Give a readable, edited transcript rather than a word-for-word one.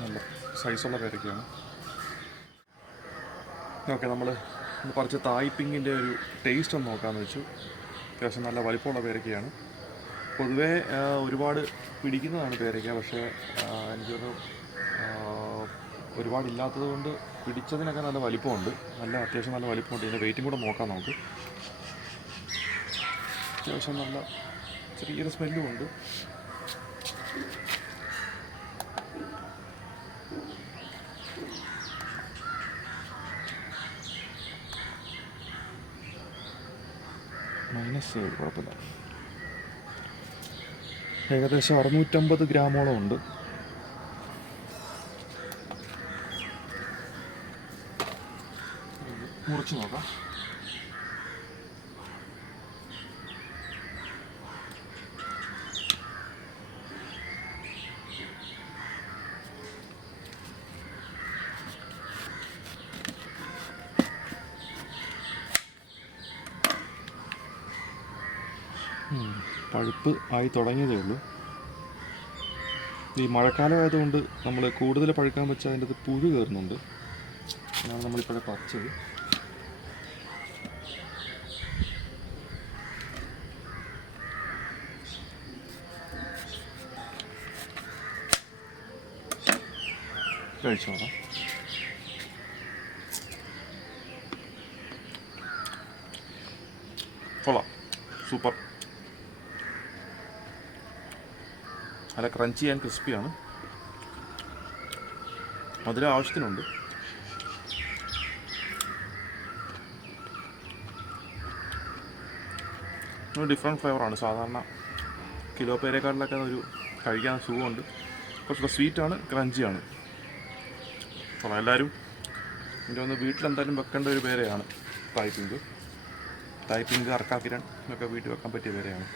നല്ല സൈസുള്ള പേരയ്ക്കയാണ്. ഓക്കെ, നമ്മൾ കുറച്ച് തായ് പിങ്കിൻ്റെ ഒരു ടേസ്റ്റ് ഒന്ന് നോക്കാമെന്ന് വെച്ചു. അത്യാവശ്യം നല്ല വലിപ്പമുള്ള പേരയ്ക്കയാണ്. പൊതുവേ ഒരുപാട് പിടിക്കുന്നതാണ് പേരയ്ക്ക, പക്ഷേ എനിക്കൊരു ഒരുപാടില്ലാത്തത് കൊണ്ട് പിടിച്ചതിനൊക്കെ നല്ല വലിപ്പമുണ്ട്. അത്യാവശ്യം നല്ല വലിപ്പമുണ്ട്. ഇതിൻ്റെ വെയിറ്റും കൂടെ നോക്കാം നമുക്ക്. അത്യാവശ്യം നല്ല ചെറിയൊരു സ്മെല്ലും ഉണ്ട്. -7 കുഴപ്പമില്ല. ഏകദേശം 650 ഗ്രാമോളം ഉണ്ട്. മുറിച്ച് നോക്കാം. പഴുപ്പ് ആയി തുടങ്ങിയതേ ഉള്ളൂ. ഈ മഴക്കാലമായതുകൊണ്ട് നമ്മൾ കൂടുതൽ പഴുക്കാൻ വെച്ചാൽ അതിൻ്റെ അത് പുഴു കയറുന്നുണ്ട്. അതാണ് നമ്മളിപ്പോഴേ പറിച്ചത്. കഴിച്ചു നോക്കാം. കൊള്ളാം, സൂപ്പർ. നല്ല ക്രഞ്ചി ആൻഡ് ക്രിസ്പിയാണ്. മധുരം ആവശ്യത്തിനുണ്ട്. ഒരു ഡിഫറെൻറ്റ് ഫ്ലേവറാണ്. സാധാരണ കിലോ പേരേക്കാട്ടിലൊക്കെ ഒരു കഴിക്കാൻ സുഖമുണ്ട്. കുറച്ചുകൂടെ സ്വീറ്റാണ്, ക്രഞ്ചിയാണ്. അപ്പോൾ എല്ലാവരും എനിക്ക് ഒന്ന് വീട്ടിലെന്തായാലും വെക്കേണ്ട ഒരു പേരയാണ് തായ് പിങ്ക്. അർക്കാക്കിരൺ ഒക്കെ വീട്ടിൽ വെക്കാൻ പറ്റിയ പേരയാണ്.